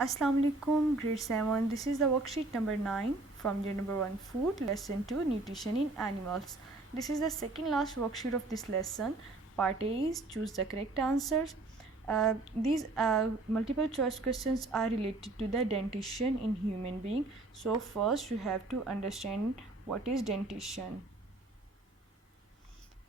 Assalamu alaikum, grade 7. This is the worksheet number 9 from year number 1 food, lesson 2 nutrition in animals. This is the second last worksheet of this lesson. Part A is choose the correct answers. These multiple choice questions are related to the dentition in human being. So first you have to understand what is dentition.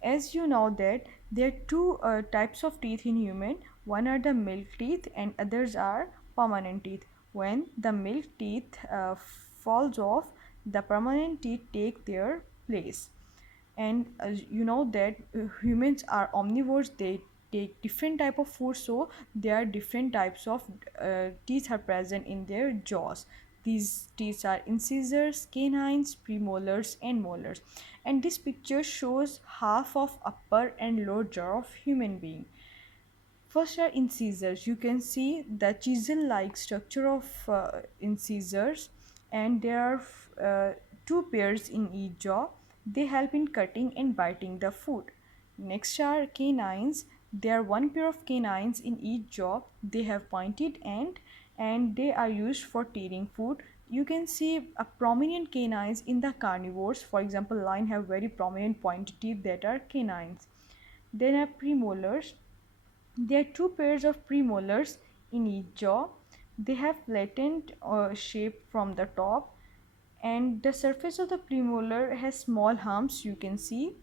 As you know that there are two types of teeth in human. One are the milk teeth and others are permanent teeth. When the milk teeth falls off, the permanent teeth take their place. And you know that humans are omnivores. They take different type of food, so there are different types of teeth are present in their jaws. These teeth are incisors, canines, premolars and molars. And this picture shows half of upper and lower jaw of human being. First are incisors. You can see the chisel like structure of incisors, and there are two pairs in each jaw. They help in cutting and biting the food. Next are canines. There are one pair of canines in each jaw. They have pointed end and they are used for tearing food. You can see a prominent canines in the carnivores. For example, lion have very prominent pointed teeth that are canines. Then are premolars. There are two pairs of premolars in each jaw. They have flattened shape from the top, and the surface of the premolar has small humps, you can see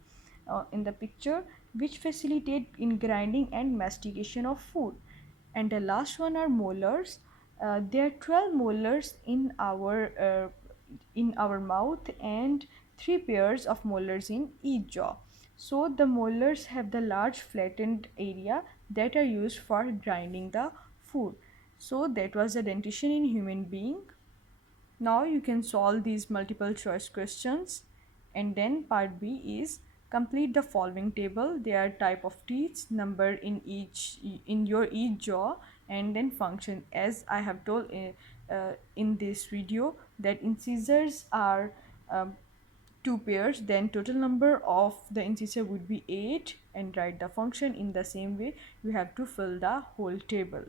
in the picture, which facilitate in grinding and mastication of food. And the last one are molars. There are 12 molars in our mouth and three pairs of molars in each jaw. So the molars have the large flattened area that are used for grinding the food. So that was the dentition in human being. Now you can solve these multiple choice questions. And then part B is complete the following table. There are type of teeth, number in your each jaw, and then function. As I have told in this video that incisors are two pairs, then total number of the incisor would be 8, and write the function in the same way. You have to fill the whole table.